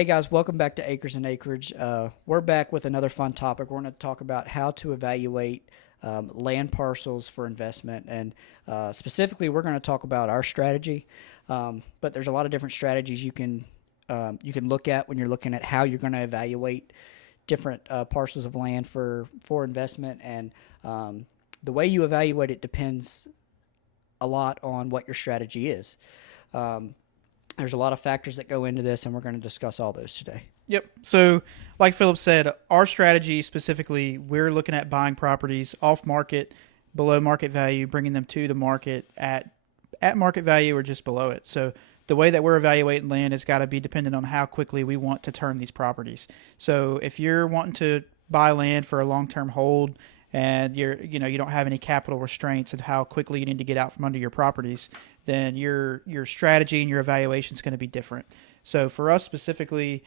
Hey guys, welcome back to Acres and Acreage. We're back with another fun topic. We're going to talk about how to evaluate land parcels for investment, and specifically, we're going to talk about our strategy. But there's a lot of different strategies you can look at when you're looking at how you're going to evaluate different parcels of land for investment, and the way you evaluate it depends a lot on what your strategy is. Um, there's a lot of factors that go into this, and we're going to discuss all those today. Yep. So, like Philip said, our strategy specifically, we're looking at buying properties off market, below market value, bringing them to the market at market value or just below it. So, the way that we're evaluating land has got to be dependent on how quickly we want to turn these properties. So, if you're wanting to buy land for a long-term hold and you don't have any capital restraints and how quickly you need to get out from under your properties, then your strategy and your evaluation is going to be different. So for us specifically,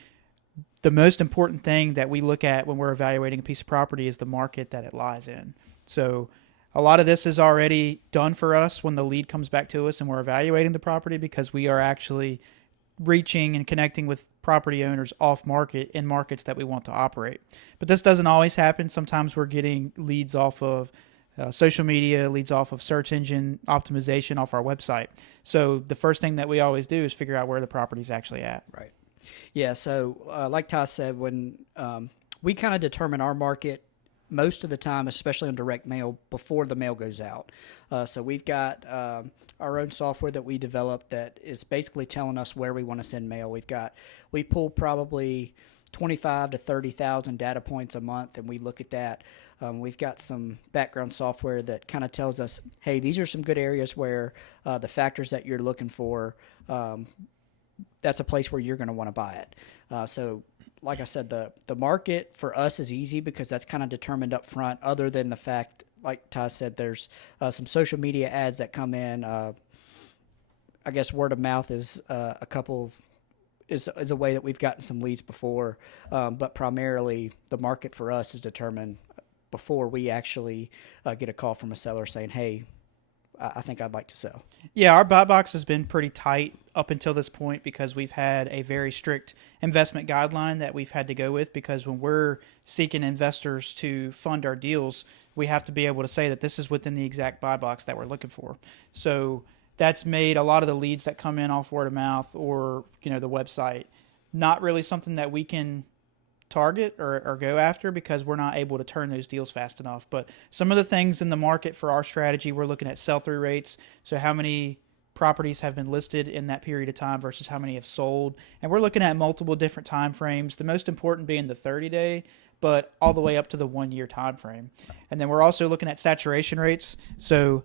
the most important thing that we look at when we're evaluating a piece of property is the market that it lies in. So a lot of this is already done for us when the lead comes back to us and we're evaluating the property, because we are actually reaching and connecting with property owners off market in markets that we want to operate. But this doesn't always happen. Sometimes we're getting leads off of social media, leads off of search engine optimization off our website. So the first thing that we always do is figure out where the property's actually at. Right. Yeah. So, like Ty said, when we kind of determine our market most of the time, especially on direct mail, before the mail goes out. So we've got our own software that we developed that is basically telling us where we want to send mail. We pull probably 25 to 30,000 data points a month, and we look at that. We've got some background software that kind of tells us, hey, these are some good areas where the factors that you're looking for, that's a place where you're going to want to buy it. So like I said, the market for us is easy because that's kind of determined up front, other than the fact, like Ty said, there's some social media ads that come in. I guess word of mouth is is a way that we've gotten some leads before, but primarily the market for us is determined before we actually get a call from a seller saying, hey, I think I'd like to sell. Yeah, our buy box has been pretty tight up until this point because we've had a very strict investment guideline that we've had to go with, because when we're seeking investors to fund our deals, we have to be able to say that this is within the exact buy box that we're looking for. So that's made a lot of the leads that come in off word of mouth or the website not really something that we can target or go after, because we're not able to turn those deals fast enough. But some of the things in the market for our strategy, we're looking at sell-through rates. So how many properties have been listed in that period of time versus how many have sold. And we're looking at multiple different time frames, the most important being the 30-day, but all the way up to the 1-year time frame. And then we're also looking at saturation rates. So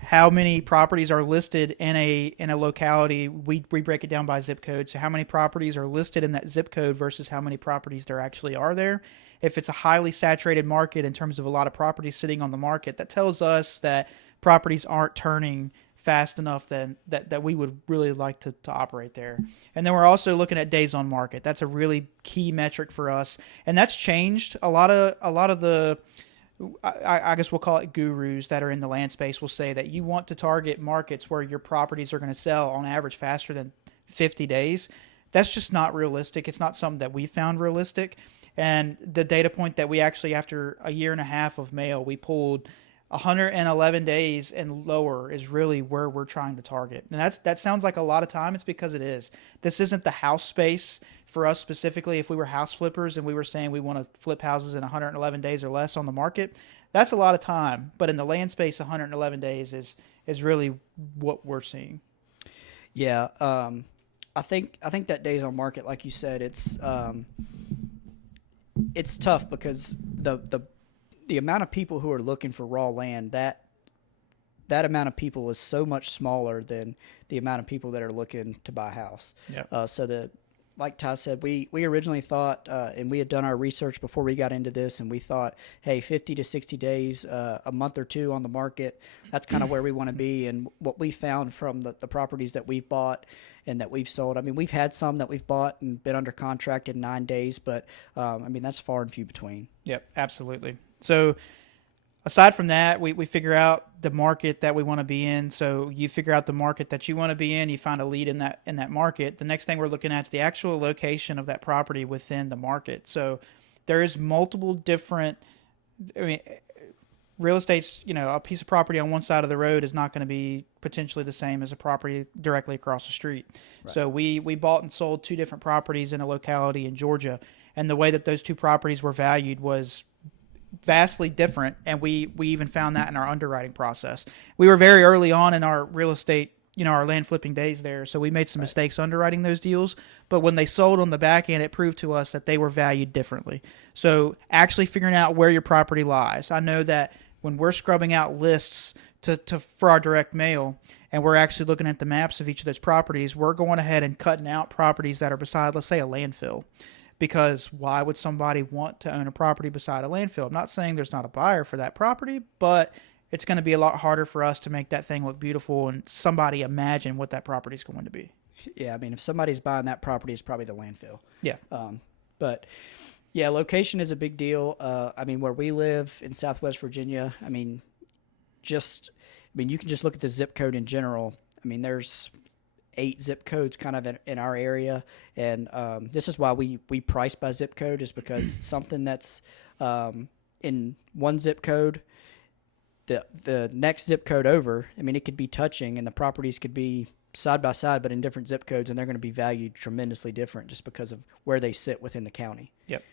how many properties are listed in a locality. We break it down by zip code. So how many properties are listed in that zip code versus how many properties there actually are there. If it's a highly saturated market in terms of a lot of properties sitting on the market, that tells us that properties aren't turning fast enough that we would really like to operate there. And then we're also looking at days on market. That's a really key metric for us, and that's changed. A lot of the I guess we'll call it gurus that are in the land space will say that you want to target markets where your properties are going to sell on average faster than 50 days. That's just not realistic. It's not something that we found realistic. And the data point that we actually, after a year and a half of mail, we pulled 111 days and lower is really where we're trying to target. And that sounds like a lot of time. It's because it is. This isn't the house space for us specifically. If we were house flippers and we were saying we want to flip houses in 111 days or less on the market, that's a lot of time. But in the land space, 111 days is really what we're seeing. Yeah, I think that days on market, like you said, it's tough because the amount of people who are looking for raw land, that amount of people is so much smaller than the amount of people that are looking to buy a house. Yeah. Like Ty said, we originally thought, and we had done our research before we got into this, and we thought, hey, 50 to 60 days, a month or two on the market, that's kind of where we want to be. And what we found from the properties that we've bought and that we've sold, I mean, we've had some that we've bought and been under contract in 9 days, but, that's far and few between. Yep, absolutely. So aside from that, we figure out the market that we want to be in. So you figure out the market that you want to be in. You find a lead in that market. The next thing we're looking at is the actual location of that property within the market. So there is multiple different. I mean, real estate's, a piece of property on one side of the road is not going to be potentially the same as a property directly across the street. Right. So we bought and sold 2 different properties in a locality in Georgia, and the way that those 2 properties were valued was vastly different, and we even found that in our underwriting process. We were very early on in our real estate, our land flipping days there, so we made some mistakes underwriting those deals, but when they sold on the back end, it proved to us that they were valued differently. So actually figuring out where your property lies. I know that when we're scrubbing out lists for our direct mail, and we're actually looking at the maps of each of those properties, we're going ahead and cutting out properties that are beside, let's say, a landfill. Because why would somebody want to own a property beside a landfill? I'm not saying there's not a buyer for that property, but it's going to be a lot harder for us to make that thing look beautiful and somebody imagine what that property is going to be. Yeah, I mean, if somebody's buying that property, it's probably the landfill. Yeah. But yeah, location is a big deal. I mean, where we live in Southwest Virginia, I mean, you can just look at the zip code in general. I mean, there's 8 zip codes kind of in our area, and this is why we price by zip code, is because something that's in one zip code, the next zip code over, I mean, it could be touching, and the properties could be side by side, but in different zip codes, and they're going to be valued tremendously different just because of where they sit within the county. Yep,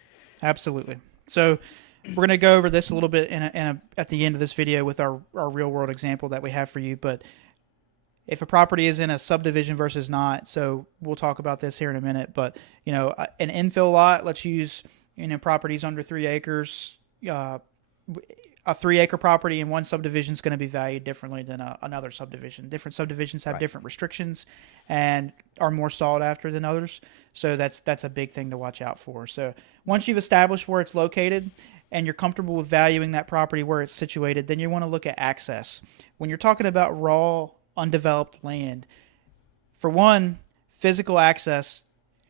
absolutely. So we're going to go over this a little bit at the end of this video with our real world example that we have for you, but if a property is in a subdivision versus not, so we'll talk about this here in a minute, but, an infill lot, let's use, properties under 3 acres, a 3-acre property in one subdivision is going to be valued differently than another subdivision. Different subdivisions have different restrictions and are more sought after than others. So that's a big thing to watch out for. So once you've established where it's located and you're comfortable with valuing that property where it's situated, then you want to look at access. When you're talking about raw, undeveloped land, for one, physical access,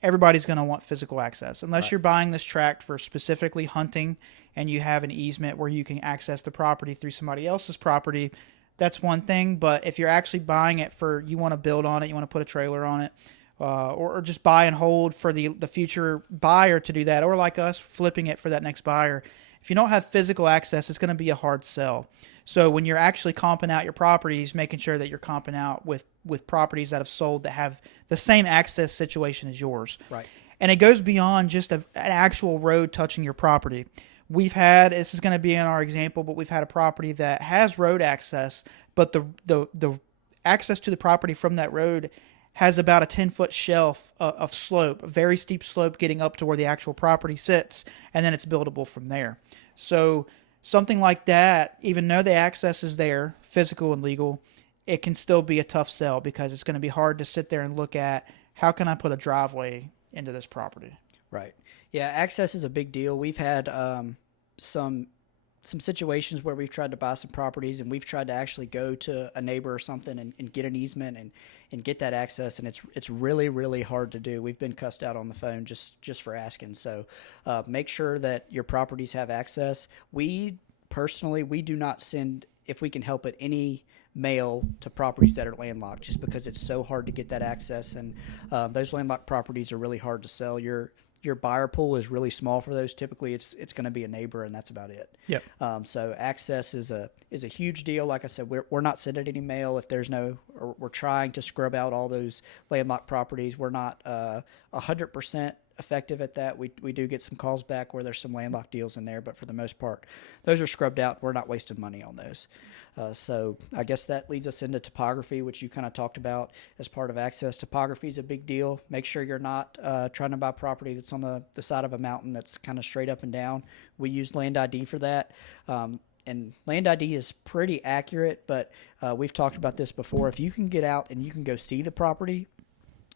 everybody's going to want physical access. Unless you're buying this tract for specifically hunting and you have an easement where you can access the property through somebody else's property, that's one thing. But if you're actually buying it you want to build on it, you want to put a trailer on it, or just buy and hold for the future buyer to do that, or like us, flipping it for that next buyer, if you don't have physical access, it's going to be a hard sell. So when you're actually comping out your properties, making sure that you're comping out with properties that have sold that have the same access situation as yours. Right. And it goes beyond just an actual road touching your property. This is going to be in our example, but we've had a property that has road access, but the access to the property from that road has about a 10-foot shelf of slope, a very steep slope getting up to where the actual property sits, and then it's buildable from there. So something like that, even though the access is there, physical and legal, it can still be a tough sell because it's going to be hard to sit there and look at how can I put a driveway into this property. Right. Yeah, access is a big deal. We've had some situations where we've tried to buy some properties and we've tried to actually go to a neighbor or something and get an easement and get that access, and it's really, really hard to do. We've been cussed out on the phone just for asking. So make sure that your properties have access. We do not send, if we can help it, any mail to properties that are landlocked, just because it's so hard to get that access, and those landlocked properties are really hard to sell. Your buyer pool is really small for those. Typically, it's going to be a neighbor, and that's about it. Yep. So access is a huge deal. Like I said, we're not sending any mail if there's no. Or we're trying to scrub out all those landlocked properties. We're not 100% effective at that. We do get some calls back where there's some landlocked deals in there, but for the most part, those are scrubbed out. We're not wasting money on those. So I guess that leads us into topography, which you kind of talked about as part of access. Topography is a big deal. Make sure you're not trying to buy property that's on the side of a mountain that's kind of straight up and down. We use Land ID for that. And Land ID is pretty accurate, but we've talked about this before. If you can get out and you can go see the property,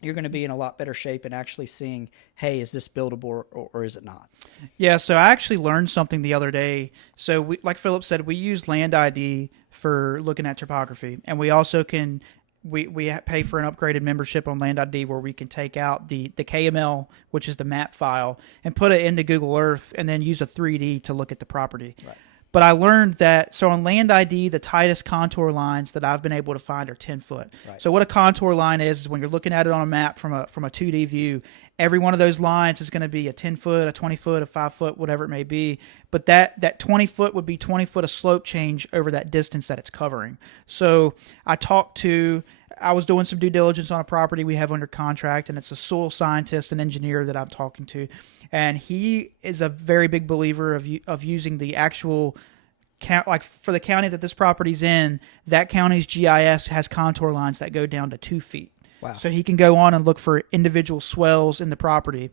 you're going to be in a lot better shape and actually seeing, hey, is this buildable or is it not? Yeah, so I actually learned something the other day. So like Philip said, we use Land ID for looking at topography, and we also can we pay for an upgraded membership on Land ID where we can take out the KML, which is the map file, and put it into Google Earth and then use a 3D to look at the property. Right. But I learned that, so on Land ID, the tightest contour lines that I've been able to find are 10 foot. Right. So what a contour line is when you're looking at it on a map from a 2D view, every one of those lines is going to be a 10 foot, a 20 foot, a 5 foot, whatever it may be. But that 20 foot would be 20 foot of slope change over that distance that it's covering. So I was doing some due diligence on a property we have under contract, and it's a soil scientist and engineer that I'm talking to. And he is a very big believer of using the actual count, like for the county that this property's in, that county's GIS has contour lines that go down to 2 feet. Wow. So he can go on and look for individual swells in the property.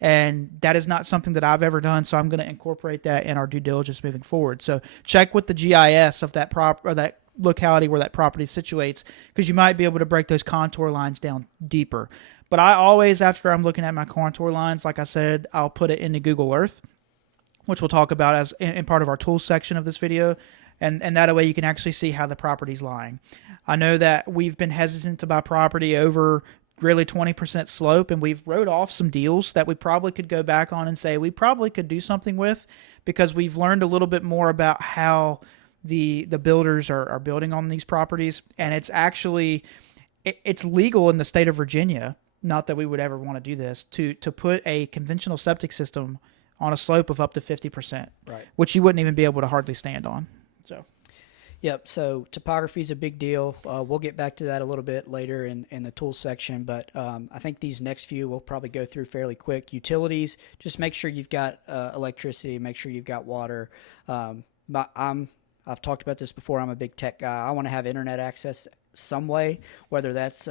And that is not something that I've ever done, so I'm going to incorporate that in our due diligence moving forward. So check with the GIS of that that locality where that property situates, because you might be able to break those contour lines down deeper. But I always, after I'm looking at my contour lines, like I said, I'll put it into Google Earth, which we'll talk about as in part of our tools section of this video. And that way you can actually see how the property's lying. I know that we've been hesitant to buy property over really 20% slope, and we've wrote off some deals that we probably could go back on and say we probably could do something with, because we've learned a little bit more about how the builders are building on these properties. And it's actually, it's legal in the state of Virginia, not that we would ever want to do this, to put a conventional septic system on a slope of up to 50%, Right. which you wouldn't even be able to hardly stand on. So, Yep. So topography is a big deal. We'll get back to that a little bit later in the tools section, but I think these next few we'll probably go through fairly quick. Utilities, just make sure you've got electricity, make sure you've got water. I've talked about this before. I'm a big tech guy. I want to have internet access some way, whether that's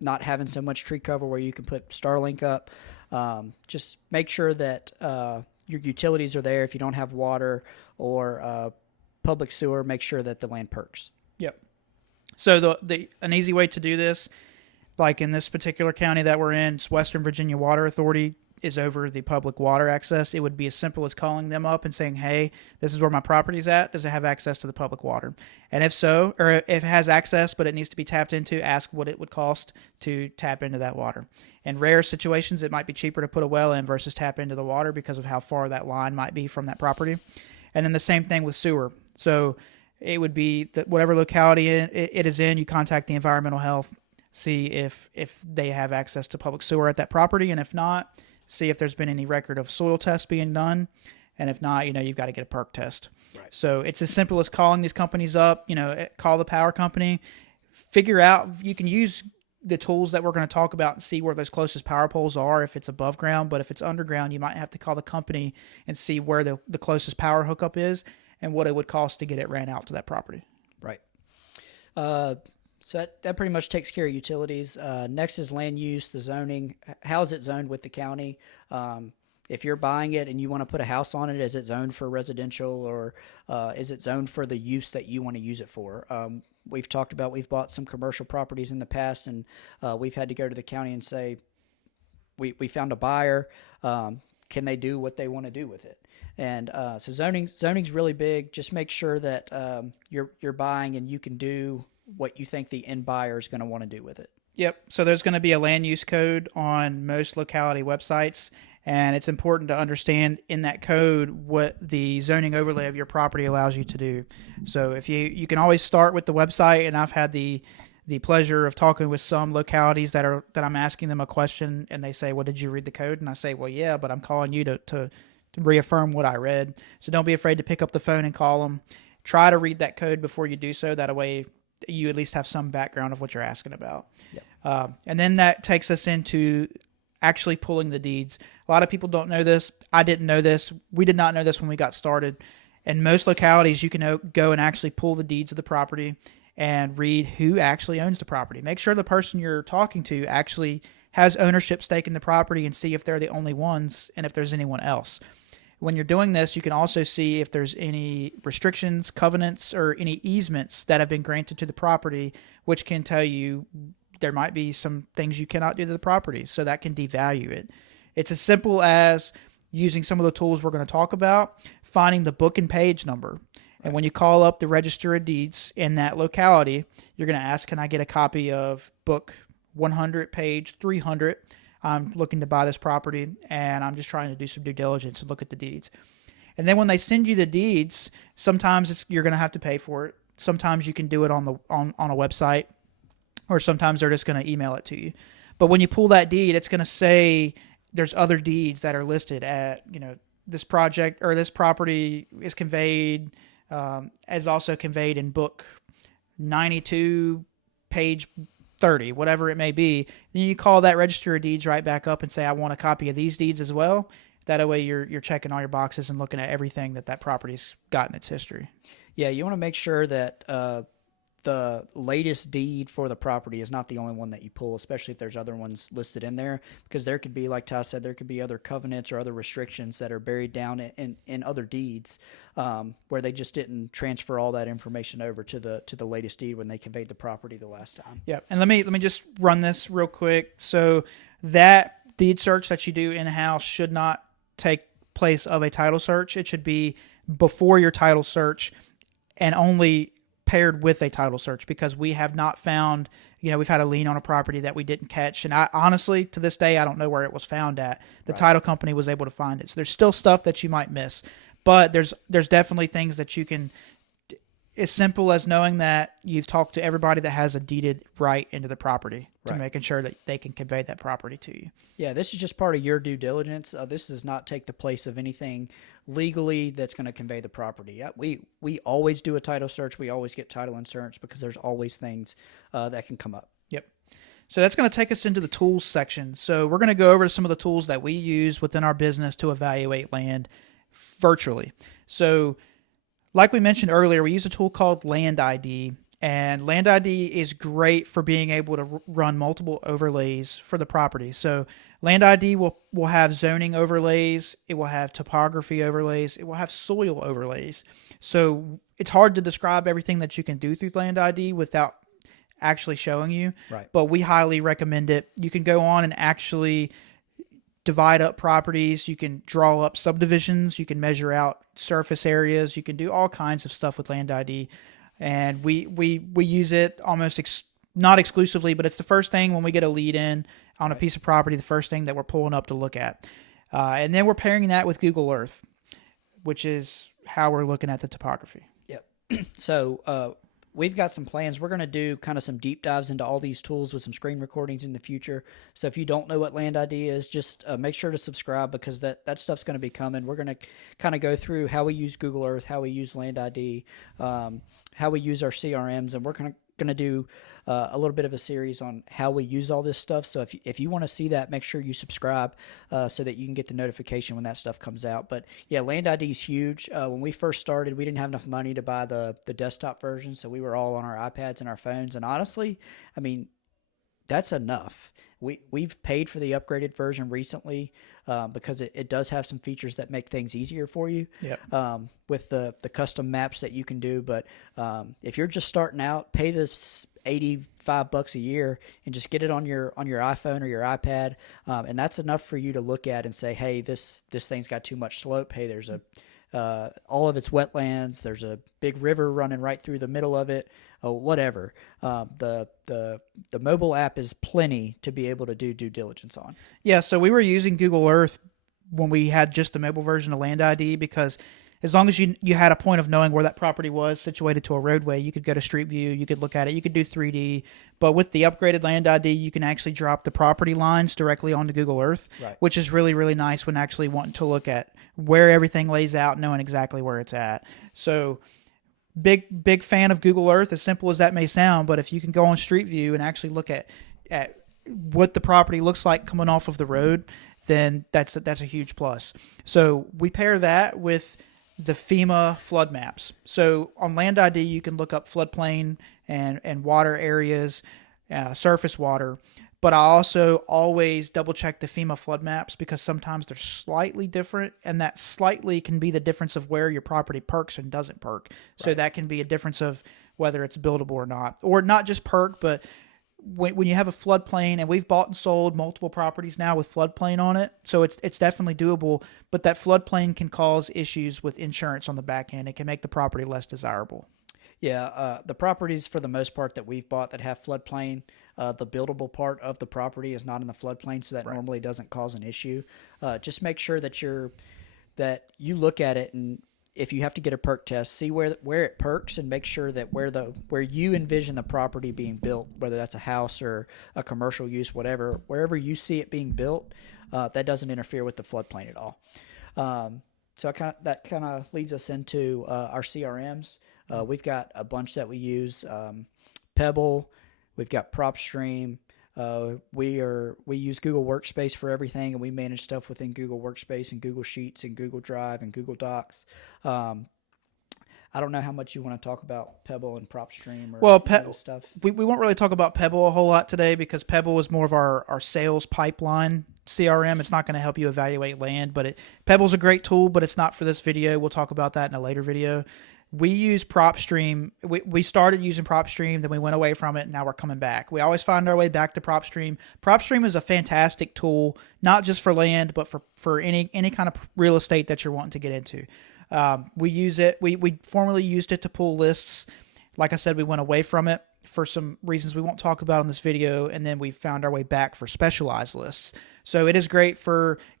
not having so much tree cover where you can put Starlink up. Just make sure that your utilities are there. If you don't have water or public sewer, make sure that the land perks. yep. So an easy way to do this, like in this particular county that we're in, it's Western Virginia Water Authority is over the public water access. It would be as simple as calling them up and saying, hey, this is where my property's at. Does it have access to the public water? And if so, or if it has access but it needs to be tapped into, ask what it would cost to tap into that water. In rare situations, it might be cheaper to put a well in versus tap into the water because of how far that line might be from that property. And then the same thing with sewer. So it would be that whatever locality it is in, you contact the environmental health, see if they have access to public sewer at that property, and if not, see if there's been any record of soil tests being done, and if not, you've got to get a perk test. Right. So it's as simple as calling these companies up, call the power company, figure out, you can use the tools that we're going to talk about and see where those closest power poles are if it's above ground, but if it's underground, you might have to call the company and see where the closest power hookup is and what it would cost to get it ran out to that property. Right. So that pretty much takes care of utilities. Next is land use, the zoning. How is it zoned with the county? If you're buying it and you want to put a house on it, is it zoned for residential, or is it zoned for the use that you want to use it for? We've talked about, we've bought some commercial properties in the past, and we've had to go to the county and say, we found a buyer. Can they do what they want to do with it? And so zoning's really big. Just make sure that you're buying and you can do what you think the end buyer is going to want to do with it. Yep. So there's going to be a land use code on most locality websites, and it's important to understand in that code what the zoning overlay of your property allows you to do. So if you can always start with the website, and I've had the pleasure of talking with some localities that I'm asking them a question and they say, well, did you read the code? And I say, well, yeah, but I'm calling you to reaffirm what I read. So don't be afraid to pick up the phone and call them. Try to read that code before you do so. That way you at least have some background of what you're asking about. Yep. And then that takes us into actually pulling the deeds. A lot of people don't know this. I didn't know this. We did not know this when we got started. In most localities, you can go and actually pull the deeds of the property and read who actually owns the property. Make sure the person you're talking to actually has ownership stake in the property, and see if they're the only ones and if there's anyone else. When you're doing this, you can also see if there's any restrictions, covenants, or any easements that have been granted to the property, which can tell you there might be some things you cannot do to the property, so that can devalue it. It's as simple as using some of the tools we're going to talk about, finding the book and page number. And when you call up the Register of Deeds in that locality, you're going to ask, can I get a copy of book 100, page 300? I'm looking to buy this property, and I'm just trying to do some due diligence and look at the deeds. And then when they send you the deeds, sometimes you're going to have to pay for it. Sometimes you can do it on a website, or sometimes they're just going to email it to you. But when you pull that deed, it's going to say there's other deeds that are listed at, this project or this property is conveyed, as also conveyed in book 92, page 30, whatever it may be. Then you call that register of deeds right back up and say, I want a copy of these deeds as well. That way you're checking all your boxes and looking at everything that property's got in its history. Yeah, you want to make sure that the latest deed for the property is not the only one that you pull, especially if there's other ones listed in there, because there could be, like Ty said, there could be other covenants or other restrictions that are buried down in other deeds, where they just didn't transfer all that information over to the latest deed when they conveyed the property the last time. Yeah, and let me just run this real quick. So that deed search that you do in-house should not take place of a title search. It should be before your title search and only paired with a title search, because we have not found, we've had a lien on a property that we didn't catch. And I honestly, to this day, I don't know where it was found at. The title company was able to find it. So there's still stuff that you might miss, but there's definitely things that you can, as simple as knowing that you've talked to everybody that has a deeded right into the property to making sure that they can convey that property to you. Yeah, this is just part of your due diligence. This does not take the place of anything legally that's going to convey the property. We always do a title search. We always get title insurance because there's always things that can come up. Yep. So that's going to take us into the tools section. So we're going to go over some of the tools that we use within our business to evaluate land virtually. So like we mentioned earlier, we use a tool called Land ID, and Land ID is great for being able to run multiple overlays for the property. So Land ID will have zoning overlays, it will have topography overlays, it will have soil overlays. So it's hard to describe everything that you can do through Land ID without actually showing you, but we highly recommend it. You can go on and actually divide up properties, you can draw up subdivisions, you can measure out surface areas, you can do all kinds of stuff with Land ID. And we use it almost not exclusively, but it's the first thing when we get a lead in on a piece of property, the first thing that we're pulling up to look at. And then we're pairing that with Google Earth, which is how we're looking at the topography. Yep. So we've got some plans. We're going to do kind of some deep dives into all these tools with some screen recordings in the future. So if you don't know what Land ID is, just make sure to subscribe, because that stuff's going to be coming. We're going to kind of go through how we use Google Earth, how we use Land ID, how we use our CRMs, and we're going to do a little bit of a series on how we use all this stuff. So if you want to see that, make sure you subscribe so that you can get the notification when that stuff comes out. But yeah, Land ID is huge. When we first started, we didn't have enough money to buy the desktop version, so we were all on our iPads and our phones. And honestly, I mean, that's enough. We've paid for the upgraded version recently because it does have some features that make things easier for you. With the custom maps that you can do. But if you're just starting out, pay this $85 a year and just get it on your iPhone or your iPad, and that's enough for you to look at and say, hey, this thing's got too much slope. Hey, there's all of its wetlands. There's a big river running right through the middle of it. Whatever. The mobile app is plenty to be able to do due diligence on. Yeah, so we were using Google Earth when we had just the mobile version of Land ID, because as long as you had a point of knowing where that property was situated to a roadway, you could go to Street View, you could look at it, you could do 3D. But with the upgraded Land ID, you can actually drop the property lines directly onto Google Earth, which is really, really nice when actually wanting to look at where everything lays out, knowing exactly where it's at. So big fan of Google Earth, as simple as that may sound, but if you can go on Street View and actually look at what the property looks like coming off of the road, then that's a huge plus. So we pair that with the FEMA flood maps. So on Land ID, you can look up floodplain and water areas, surface water. But I also always double check the FEMA flood maps, because sometimes they're slightly different, and that slightly can be the difference of where your property perks and doesn't perk. So that can be a difference of whether it's buildable or not just perk, but when you have a floodplain, and we've bought and sold multiple properties now with floodplain on it, so it's definitely doable, but that floodplain can cause issues with insurance on the back end. It can make the property less desirable. Yeah, the properties for the most part that we've bought that have floodplain, the buildable part of the property is not in the floodplain, so that normally doesn't cause an issue. Just make sure that you're that you look at it, and if you have to get a perk test, see where it perks, and make sure that where you envision the property being built, whether that's a house or a commercial use, whatever, wherever you see it being built, that doesn't interfere with the floodplain at all. So that kind of leads us into our CRMs. We've got a bunch that we use. Pebble, we've got Propstream. We use Google Workspace for everything, and we manage stuff within Google Workspace and Google Sheets and Google Drive and Google Docs. I don't know how much you want to talk about Pebble and Propstream or stuff. We won't really talk about Pebble a whole lot today because Pebble is more of our sales pipeline CRM. It's not going to help you evaluate land, but Pebble's a great tool, but it's not for this video. We'll talk about that in a later video. We use Propstream. We started using Propstream, then we went away from it, and now we're coming back. We always find our way back to Propstream. Propstream is a fantastic tool, not just for land, but for any kind of real estate that you're wanting to get into. We use it. We formerly used it to pull lists. Like I said, we went away from it for some reasons we won't talk about in this video, and then we found our way back for specialized lists. So it is great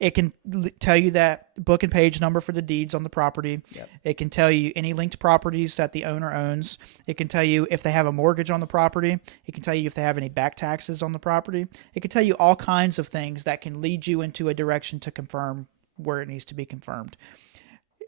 it can tell you that book and page number for the deeds on the property. Yep. It can tell you any linked properties that the owner owns. It can tell you if they have a mortgage on the property. It can tell you if they have any back taxes on the property. It can tell you all kinds of things that can lead you into a direction to confirm where it needs to be confirmed.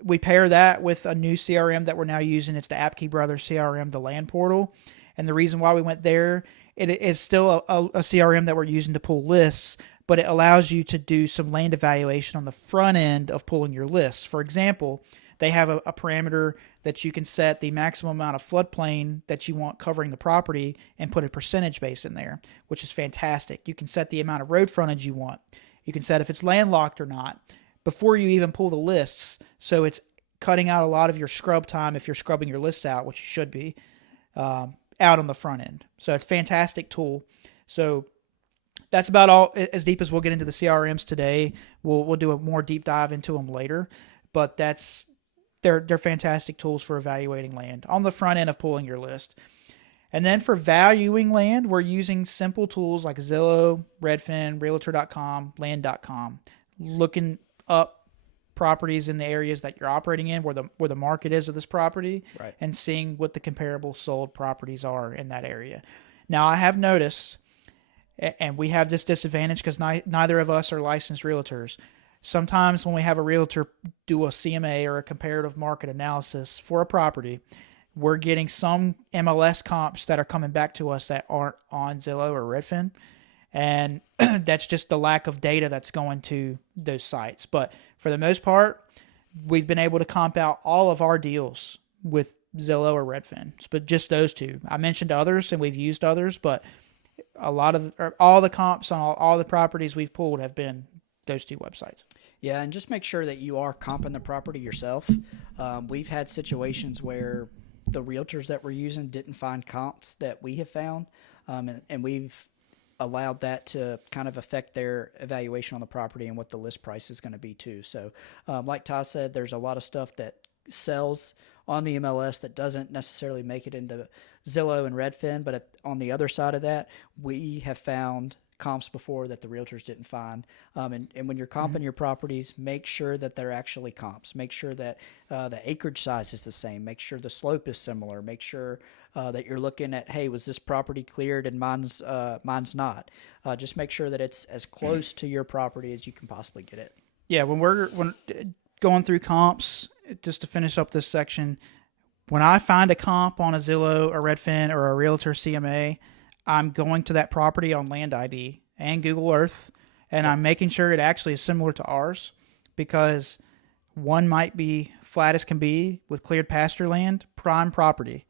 We pair that with a new CRM that we're now using. It's the Apkey Brothers CRM, the land portal. And the reason why we went there, it is still a CRM that we're using to pull lists, but it allows you to do some land evaluation on the front end of pulling your lists. For example, they have a parameter that you can set the maximum amount of floodplain that you want covering the property and put a percentage base in there, which is fantastic. You can set the amount of road frontage you want. You can set if it's landlocked or not before you even pull the lists. So it's cutting out a lot of your scrub time if you're scrubbing your lists out, which you should be, out on the front end. So it's a fantastic tool. So that's about all as deep as we'll get into the CRMs today. We'll do a more deep dive into them later, but they're fantastic tools for evaluating land on the front end of pulling your list. And then for valuing land, we're using simple tools like Zillow, Redfin, Realtor.com, Land.com, looking up properties in the areas that you're operating in, where the market is of this property, right, and seeing what the comparable sold properties are in that area. Now, I have noticed, and we have this disadvantage because neither of us are licensed realtors. Sometimes when we have a realtor do a CMA or a comparative market analysis for a property, we're getting some MLS comps that are coming back to us that aren't on Zillow or Redfin. And that's just the lack of data that's going to those sites. But for the most part, we've been able to comp out all of our deals with Zillow or Redfin, but just those two. I mentioned others, and we've used others, but all the comps on all the properties we've pulled have been those two websites. Yeah, and just make sure that you are comping the property yourself. We've had situations where the realtors that we're using didn't find comps that we have found, and we've allowed that to kind of affect their evaluation on the property and what the list price is going to be too. So like Ty said, there's a lot of stuff that sells on the MLS that doesn't necessarily make it into Zillow and Redfin, but on the other side of that, we have found comps before that the realtors didn't find. And when you're comping your properties, make sure that they're actually comps. Make sure that the acreage size is the same. Make sure the slope is similar. Make sure that you're looking at, hey, was this property cleared and mine's not. Just make sure that it's as close to your property as you can possibly get it. Yeah, when going through comps, just to finish up this section, when I find a comp on a Zillow or Redfin or a Realtor CMA, I'm going to that property on Land ID and Google Earth, and I'm making sure it actually is similar to ours, because one might be flat as can be with cleared pasture land, prime property,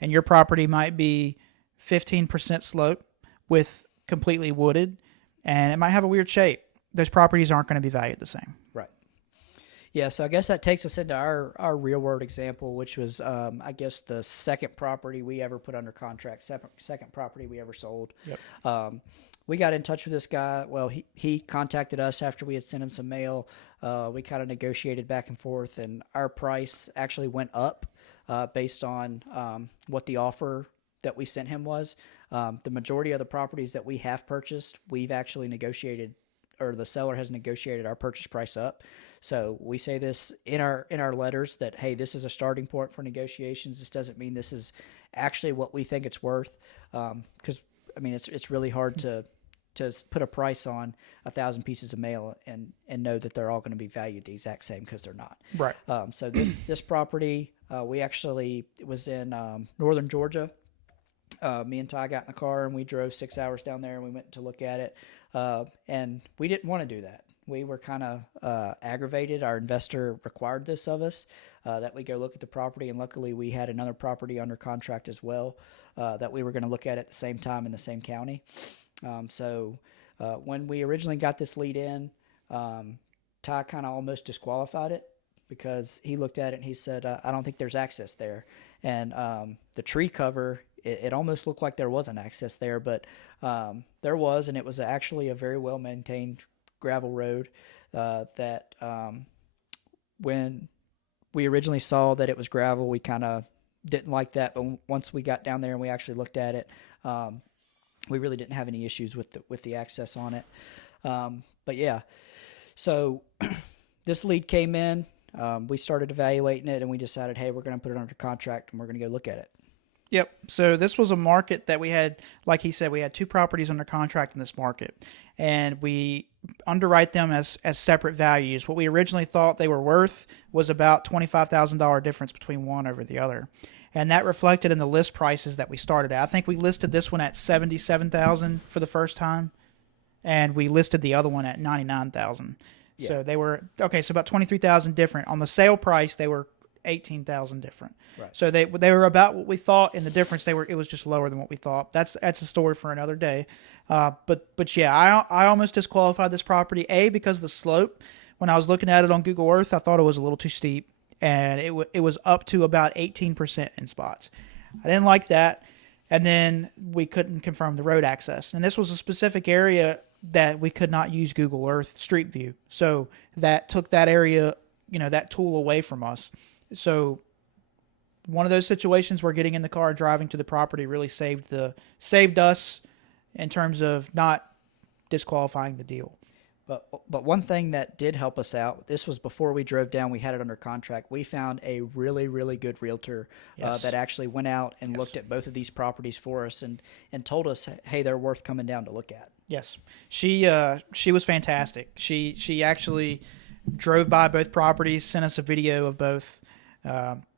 and your property might be 15% slope with completely wooded, and it might have a weird shape. Those properties aren't going to be valued the same. Right. Yeah, so I guess that takes us into our real world example, which was, I guess, the second property we ever put under contract, second property we ever sold. Yep. We got in touch with this guy. Well, he contacted us after we had sent him some mail. We kind of negotiated back and forth, and our price actually went up based on what the offer that we sent him was. The majority of the properties that we have purchased, we've actually negotiated or the seller has negotiated our purchase price up. So we say this in our letters that, hey, this is a starting point for negotiations. This doesn't mean this is actually what we think it's worth, because I mean it's really hard to put a price on 1,000 pieces of mail and know that they're all going to be valued the exact same, because they're not. Right. So this property, we actually, it was in northern Georgia. Me and Ty got in the car and we drove 6 hours down there and we went to look at it. And we didn't want to do that. We were kind of aggravated. Our investor required this of us, that we go look at the property. And luckily we had another property under contract as well, that we were going to look at the same time in the same county. So when we originally got this lead in, Ty kind of almost disqualified it, because he looked at it and he said, I don't think there's access there. And the tree cover, it almost looked like there wasn't access there, but there was, and it was actually a very well-maintained gravel road that when we originally saw that it was gravel, we kind of didn't like that. But once we got down there and we actually looked at it, we really didn't have any issues with the access on it. But yeah, so this lead came in. We started evaluating it, and we decided, hey, we're going to put it under contract, and we're going to go look at it. Yep. So this was a market that we had, like he said, we had 2 properties under contract in this market, and we underwrite them as separate values. What we originally thought they were worth was about $25,000 difference between one over the other. And that reflected in the list prices that we started at. I think we listed this one at $77,000 for the first time, and we listed the other one at $99,000. Yeah. So they were, okay, so about $23,000 different. On the sale price, they were $18,000 different. Right. So they were about what we thought. In the difference, it was just lower than what we thought. That's a story for another day. But yeah, I almost disqualified this property, because of the slope. When I was looking at it on Google Earth, I thought it was a little too steep, and it was up to about 18% in spots. I didn't like that. And then we couldn't confirm the road access. And this was a specific area that we could not use Google Earth Street View. So that took that area, that tool away from us. So one of those situations where getting in the car, driving to the property really saved us in terms of not disqualifying the deal. But one thing that did help us out, this was before we drove down, we had it under contract. We found a really, really good realtor that actually went out and looked at both of these properties for us and told us, hey, they're worth coming down to look at. Yes. She was fantastic. She actually drove by both properties, sent us a video of both.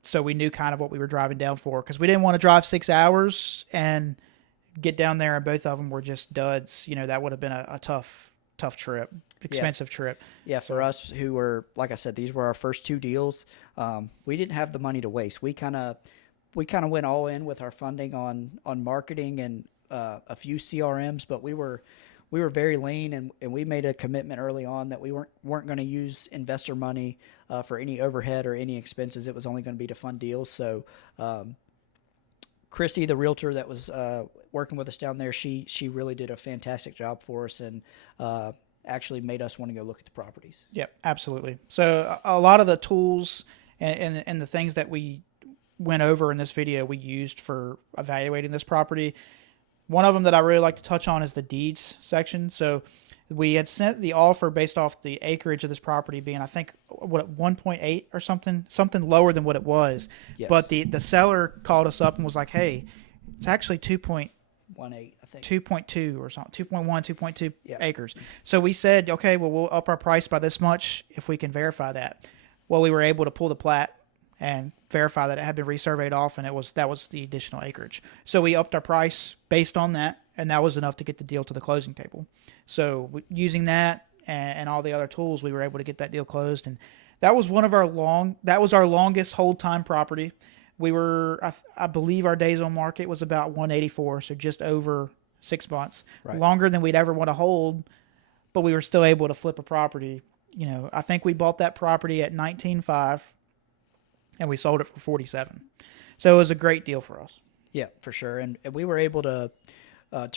So we knew kind of what we were driving down for, because we didn't want to drive 6 hours and get down there and both of them were just duds. That would have been a tough trip, expensive trip. Yeah, for us who were, like I said, these were our first 2 deals. We didn't have the money to waste. We kind of went all in with our funding on marketing and a few CRMs, but we were very lean, and we made a commitment early on that we weren't going to use investor money for any overhead or any expenses. It was only going to be to fund deals. So Christy, the realtor that was working with us down there, she really did a fantastic job for us, and actually made us want to go look at the properties. Yep, absolutely. So a lot of the tools and the things that we went over in this video we used for evaluating this property. One of them that I really like to touch on is the deeds section. So we had sent the offer based off the acreage of this property being, I think, 1.8 or something lower than what it was. Yes. But the seller called us up and was like, hey, it's actually 2.18, I think. 2.2 or something, 2.1, 2.2 acres. So we said, okay, well, we'll up our price by this much if we can verify that. Well, we were able to pull the plat and verify that it had been resurveyed off, and that was the additional acreage. So we upped our price based on that, and that was enough to get the deal to the closing table. So using that and all the other tools, we were able to get that deal closed, and that was our longest hold time property. We were, I believe, our days on market was about 184, so just over 6 months, right. Longer than we'd ever want to hold, but we were still able to flip a property. I think we bought that property at 19.5. And we sold it for 47. So it was a great deal for us. Yeah, for sure. And we were able to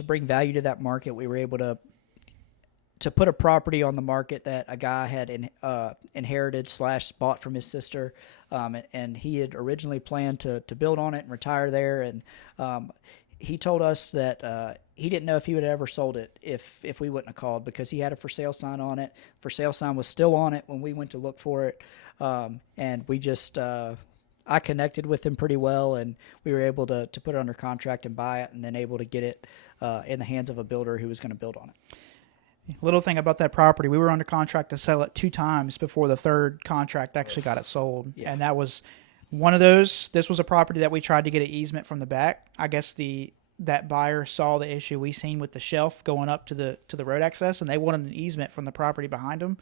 bring value to that market. We were able to put a property on the market that a guy had inherited / bought from his sister, and he had originally planned to build on it and retire there. And he told us that he didn't know if he would have ever sold it if we wouldn't have called, because he had a for sale sign on it. For sale sign was still on it when we went to look for it, and we just I connected with him pretty well, and we were able to put it under contract and buy it, and then able to get it in the hands of a builder who was going to build on it. Little thing about that property, we were under contract to sell it 2 times before the third contract actually got it sold. Yeah. And that was one of those. This was a property that we tried to get an easement from the back. I guess that buyer saw the issue we seen with the shelf going up to the road access, and they wanted an easement from the property behind them.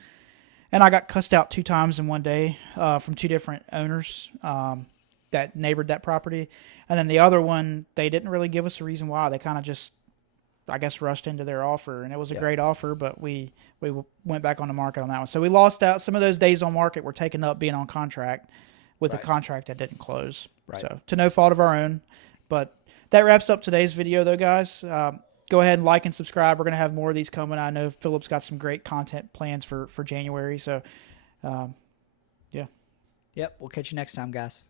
And I got cussed out 2 times in one day from 2 different owners that neighbored that property. And then the other one, they didn't really give us a reason why. They kind of just, I guess, rushed into their offer, and it was a great offer, but we went back on the market on that one. So we lost out. Some of those days on market were taken up being on contract with a contract that didn't close. Right. So to no fault of our own. But that wraps up today's video, though, guys. Go ahead and like and subscribe. We're going to have more of these coming. I know Philip's got some great content plans for January. So, yeah. Yep. We'll catch you next time, guys.